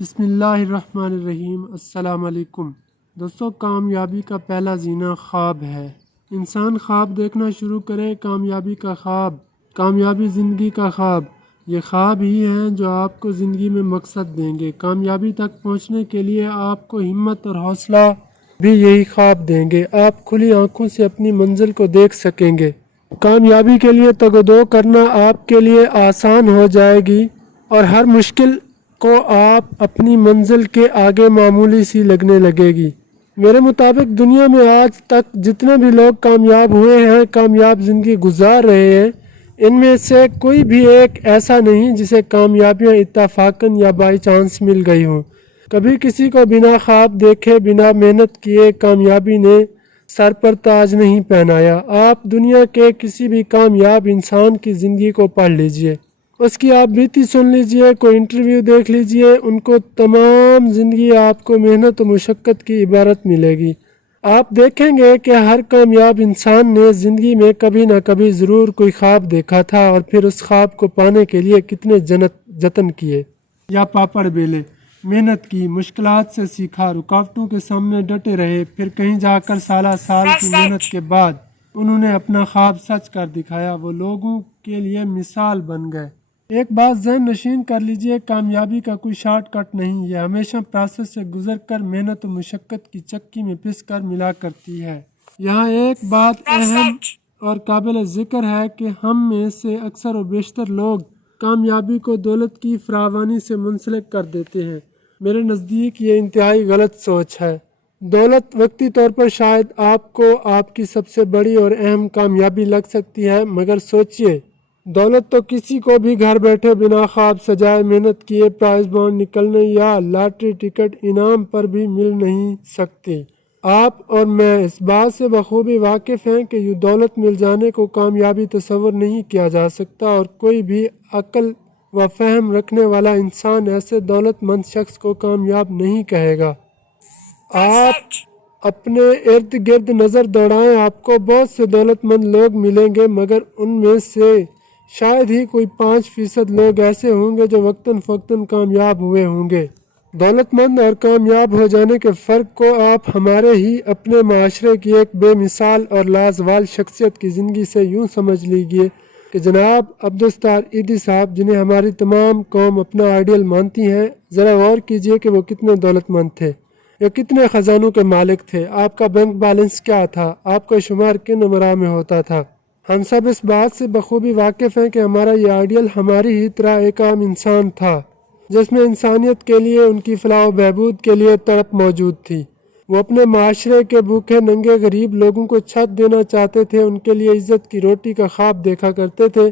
بسم اللہ الرحمن الرحیم۔ السلام علیکم دوستو، کامیابی کا پہلا زینہ خواب ہے۔ انسان خواب دیکھنا شروع کرے، کامیابی کا خواب، کامیابی زندگی کا خواب۔ یہ خواب ہی ہیں جو آپ کو زندگی میں مقصد دیں گے۔ کامیابی تک پہنچنے کے لیے آپ کو ہمت اور حوصلہ بھی یہی خواب دیں گے۔ آپ کھلی آنکھوں سے اپنی منزل کو دیکھ سکیں گے۔ کامیابی کے لیے تگ و دو کرنا آپ کے لیے آسان ہو جائے گی اور ہر مشکل کو آپ اپنی منزل کے آگے معمولی سی لگنے لگے گی۔ میرے مطابق دنیا میں آج تک جتنے بھی لوگ کامیاب ہوئے ہیں، کامیاب زندگی گزار رہے ہیں، ان میں سے کوئی بھی ایک ایسا نہیں جسے کامیابیاں اتفاقاً یا بائی چانس مل گئی ہوں۔ کبھی کسی کو بنا خواب دیکھے، بنا محنت کیے کامیابی نے سر پر تاج نہیں پہنایا۔ آپ دنیا کے کسی بھی کامیاب انسان کی زندگی کو پڑھ لیجئے، اس کی آپ بیتی سن لیجئے، کوئی انٹرویو دیکھ لیجئے، ان کو تمام زندگی آپ کو محنت و مشقت کی عبارت ملے گی۔ آپ دیکھیں گے کہ ہر کامیاب انسان نے زندگی میں کبھی نہ کبھی ضرور کوئی خواب دیکھا تھا اور پھر اس خواب کو پانے کے لیے کتنے جتن کیے یا پاپڑ بیلے، محنت کی، مشکلات سے سیکھا، رکاوٹوں کے سامنے ڈٹے رہے، پھر کہیں جا کر سالہ سال کی محنت کے بعد انہوں نے اپنا خواب سچ کر دکھایا۔ وہ لوگوں کے لیے مثال بن گئے۔ ایک بات ذہن نشین کر لیجئے، کامیابی کا کوئی شارٹ کٹ نہیں، یہ ہمیشہ پروسیس سے گزر کر محنت و مشقت کی چکی میں پس کر ملا کرتی ہے۔ یہاں ایک بات اہم اور قابل ذکر ہے کہ ہم میں سے اکثر و بیشتر لوگ کامیابی کو دولت کی فراوانی سے منسلک کر دیتے ہیں۔ میرے نزدیک یہ انتہائی غلط سوچ ہے۔ دولت وقتی طور پر شاید آپ کو آپ کی سب سے بڑی اور اہم کامیابی لگ سکتی ہے، مگر سوچئے، دولت تو کسی کو بھی گھر بیٹھے بنا خواب سجائے، محنت کیے پرائز بانڈ نکلنے یا لاٹری ٹکٹ انعام پر بھی مل نہیں سکتی۔ آپ اور میں اس بات سے بخوبی واقف ہیں کہ یوں دولت مل جانے کو کامیابی تصور نہیں کیا جا سکتا، اور کوئی بھی عقل و فہم رکھنے والا انسان ایسے دولت مند شخص کو کامیاب نہیں کہے گا۔ آپ اپنے ارد گرد نظر دوڑائیں، آپ کو بہت سے دولت مند لوگ ملیں گے، مگر ان میں سے شاید ہی کوئی 5% لوگ ایسے ہوں گے جو وقتاً فوقتاً کامیاب ہوئے ہوں گے۔ دولت مند اور کامیاب ہو جانے کے فرق کو آپ ہمارے ہی اپنے معاشرے کی ایک بے مثال اور لازوال شخصیت کی زندگی سے یوں سمجھ لیجئے کہ جناب عبدالستار ایدھی صاحب، جنہیں ہماری تمام قوم اپنا آئیڈیل مانتی ہیں، ذرا غور کیجئے کہ وہ کتنے دولت مند تھے، یا کتنے خزانوں کے مالک تھے، آپ کا بینک بیلنس کیا تھا، آپ کا شمار کن امراء میں ہوتا تھا۔ ہم سب اس بات سے بخوبی واقف ہیں کہ ہمارا یہ آئیڈیل ہماری ہی طرح ایک عام انسان تھا، جس میں انسانیت کے لیے، ان کی فلاح و بہبود کے لیے تڑپ موجود تھی۔ وہ اپنے معاشرے کے بھوکے ننگے غریب لوگوں کو چھت دینا چاہتے تھے، ان کے لیے عزت کی روٹی کا خواب دیکھا کرتے تھے۔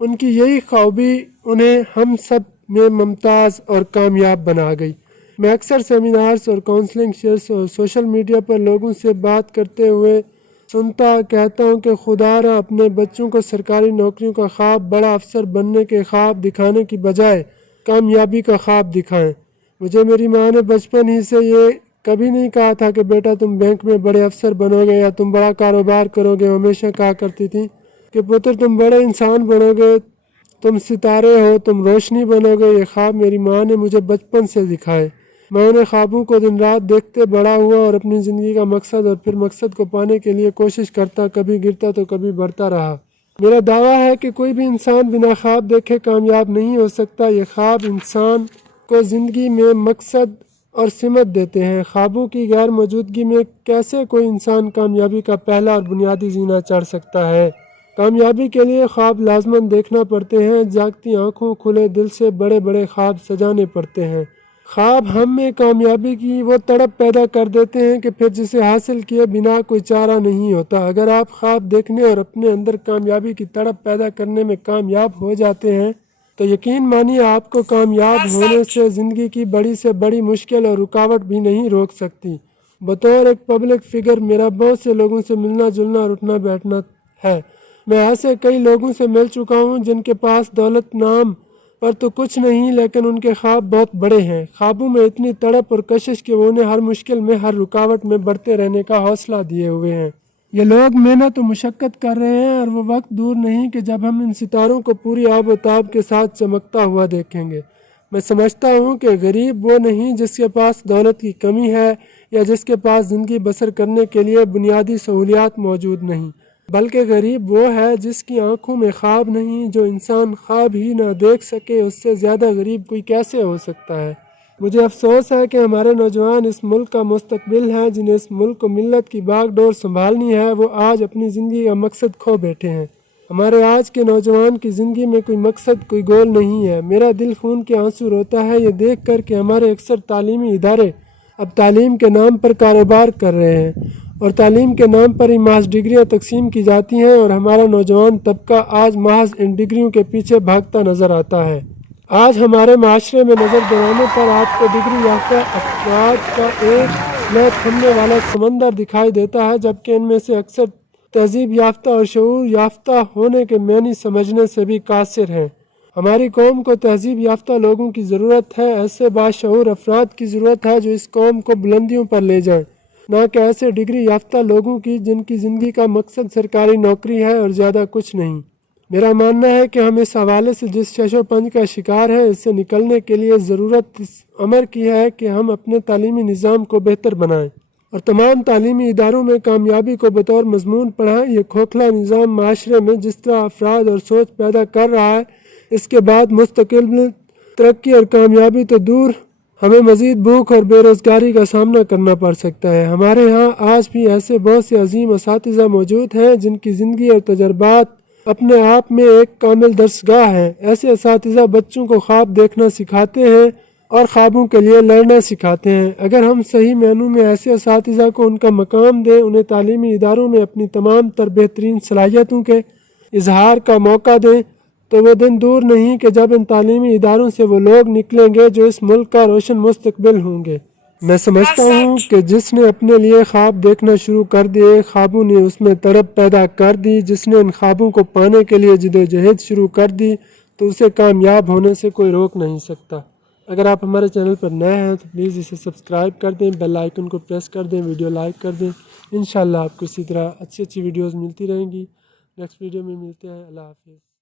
ان کی یہی خوابی انہیں ہم سب میں ممتاز اور کامیاب بنا گئی۔ میں اکثر سیمینارز اور کاؤنسلنگ شیئرز اور سوشل میڈیا پر لوگوں سے بات کرتے ہوئے کہتا ہوں کہ خدا را اپنے بچوں کو سرکاری نوکریوں کا خواب، بڑا افسر بننے کے خواب دکھانے کی بجائے کامیابی کا خواب دکھائیں۔ مجھے میری ماں نے بچپن ہی سے یہ کبھی نہیں کہا تھا کہ بیٹا تم بینک میں بڑے افسر بنو گے یا تم بڑا کاروبار کرو گے۔ ہمیشہ کہا کرتی تھی کہ پتر تم بڑے انسان بنو گے، تم ستارے ہو، تم روشنی بنو گے۔ یہ خواب میری ماں نے مجھے بچپن سے دکھائے۔ میں انہیں خوابوں کو دن رات دیکھتے بڑا ہوا اور اپنی زندگی کا مقصد اور پھر مقصد کو پانے کے لیے کوشش کرتا، کبھی گرتا تو کبھی بڑھتا رہا۔ میرا دعویٰ ہے کہ کوئی بھی انسان بنا خواب دیکھے کامیاب نہیں ہو سکتا۔ یہ خواب انسان کو زندگی میں مقصد اور سمت دیتے ہیں۔ خوابوں کی غیر موجودگی میں کیسے کوئی انسان کامیابی کا پہلا اور بنیادی زینہ چڑھ سکتا ہے؟ کامیابی کے لیے خواب لازماً دیکھنا پڑتے ہیں، جاگتی آنکھوں، کھلے دل سے بڑے بڑے خواب سجانے پڑتے ہیں۔ خواب ہم میں کامیابی کی وہ تڑپ پیدا کر دیتے ہیں کہ پھر جسے حاصل کیے بنا کوئی چارہ نہیں ہوتا۔ اگر آپ خواب دیکھنے اور اپنے اندر کامیابی کی تڑپ پیدا کرنے میں کامیاب ہو جاتے ہیں تو یقین مانیے آپ کو کامیاب ہونے سے زندگی کی بڑی سے بڑی مشکل اور رکاوٹ بھی نہیں روک سکتی۔ بطور ایک پبلک فگر میرا بہت سے لوگوں سے ملنا جلنا اور اٹھنا بیٹھنا ہے۔ میں ایسے کئی لوگوں سے مل چکا ہوں جن کے پاس دولت نام پر تو کچھ نہیں، لیکن ان کے خواب بہت بڑے ہیں۔ خوابوں میں اتنی تڑپ اور کشش کہ وہ انہیں ہر مشکل میں، ہر رکاوٹ میں بڑھتے رہنے کا حوصلہ دیے ہوئے ہیں۔ یہ لوگ محنت و مشقت کر رہے ہیں اور وہ وقت دور نہیں کہ جب ہم ان ستاروں کو پوری آب و تاب کے ساتھ چمکتا ہوا دیکھیں گے۔ میں سمجھتا ہوں کہ غریب وہ نہیں جس کے پاس دولت کی کمی ہے یا جس کے پاس زندگی بسر کرنے کے لیے بنیادی سہولیات موجود نہیں، بلکہ غریب وہ ہے جس کی آنکھوں میں خواب نہیں۔ جو انسان خواب ہی نہ دیکھ سکے اس سے زیادہ غریب کوئی کیسے ہو سکتا ہے؟ مجھے افسوس ہے کہ ہمارے نوجوان اس ملک کا مستقبل ہیں، جنہیں اس ملک کو ملت کی باغ ڈور سنبھالنی ہے، وہ آج اپنی زندگی کا مقصد کھو بیٹھے ہیں۔ ہمارے آج کے نوجوان کی زندگی میں کوئی مقصد، کوئی گول نہیں ہے۔ میرا دل خون کے آنسو روتا ہے یہ دیکھ کر کہ ہمارے اکثر تعلیمی ادارے اب تعلیم کے نام پر کاروبار کر رہے ہیں اور تعلیم کے نام پر ہی محض ڈگریاں تقسیم کی جاتی ہیں، اور ہمارا نوجوان طبقہ آج محض ان ڈگریوں کے پیچھے بھاگتا نظر آتا ہے۔ آج ہمارے معاشرے میں نظر دوڑانے پر آپ کو ڈگری یافتہ افراد کا ایک لے تھمنے والا سمندر دکھائی دیتا ہے، جبکہ ان میں سے اکثر تہذیب یافتہ اور شعور یافتہ ہونے کے معنی سمجھنے سے بھی قاصر ہیں۔ ہماری قوم کو تہذیب یافتہ لوگوں کی ضرورت ہے، ایسے باشعور افراد کی ضرورت ہے جو اس قوم کو بلندیوں پر لے جائیں، نہ کہ ایسے ڈگری یافتہ لوگوں کی جن کی زندگی کا مقصد سرکاری نوکری ہے اور زیادہ کچھ نہیں۔ میرا ماننا ہے کہ ہم اس حوالے سے جس شش و پنج کا شکار ہیں، اس سے نکلنے کے لیے ضرورت اس امر کی ہے کہ ہم اپنے تعلیمی نظام کو بہتر بنائیں اور تمام تعلیمی اداروں میں کامیابی کو بطور مضمون پڑھائیں۔ یہ کھوکھلا نظام معاشرے میں جس طرح افراد اور سوچ پیدا کر رہا ہے، اس کے بعد مستقل ترقی اور کامیابی تو دور، ہمیں مزید بھوک اور بے روزگاری کا سامنا کرنا پڑ سکتا ہے۔ ہمارے ہاں آج بھی ایسے بہت سے عظیم اساتذہ موجود ہیں جن کی زندگی اور تجربات اپنے آپ میں ایک کامل درسگاہ ہے۔ ایسے اساتذہ بچوں کو خواب دیکھنا سکھاتے ہیں اور خوابوں کے لیے لڑنا سکھاتے ہیں۔ اگر ہم صحیح معنوں میں ایسے اساتذہ کو ان کا مقام دیں، انہیں تعلیمی اداروں میں اپنی تمام تر بہترین صلاحیتوں کے اظہار کا موقع دیں، تو وہ دن دور نہیں کہ جب ان تعلیمی اداروں سے وہ لوگ نکلیں گے جو اس ملک کا روشن مستقبل ہوں گے۔ میں سمجھتا ہوں کہ جس نے اپنے لیے خواب دیکھنا شروع کر دیے، خوابوں نے اس میں تڑپ پیدا کر دی، جس نے ان خوابوں کو پانے کے لیے جدوجہد شروع کر دی، تو اسے کامیاب ہونے سے کوئی روک نہیں سکتا۔ اگر آپ ہمارے چینل پر نئے ہیں تو پلیز اسے سبسکرائب کر دیں، بیل آئیکن کو پریس کر دیں، ویڈیو لائک کر دیں۔ انشاءاللہ آپ کو اسی طرح اچھی ویڈیوز ملتی رہیں گی۔ نیکسٹ ویڈیو میں ملتے ہیں۔ اللہ حافظ۔